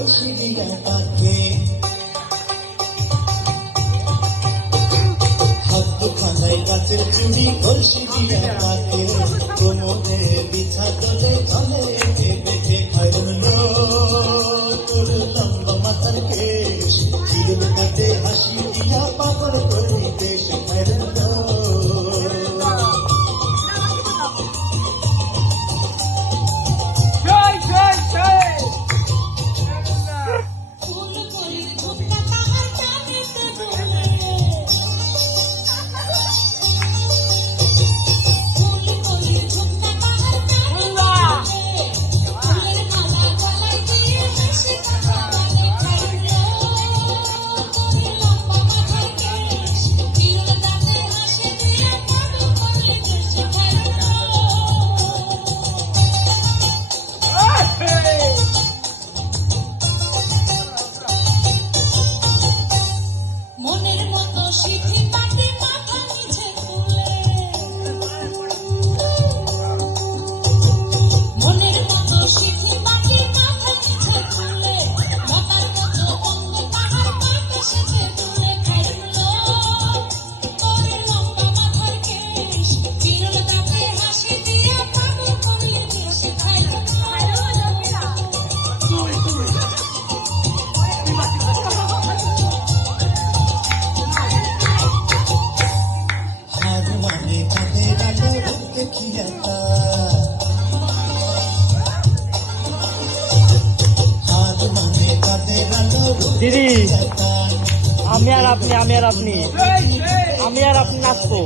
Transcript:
কলসি দিয়া তাকে হাত দুখানায় গাছের চুড়ি কলসি দিয়া তাকে কোমরে বিছা তোলে কানে এঁকে বেঁচে খাইলো তোর লম্বা মাথার কেশ চিরুল কাটে হাসি দিয়া পাগল করে দেশ খাইলো দিদি আমি আর আপনি নাচবো।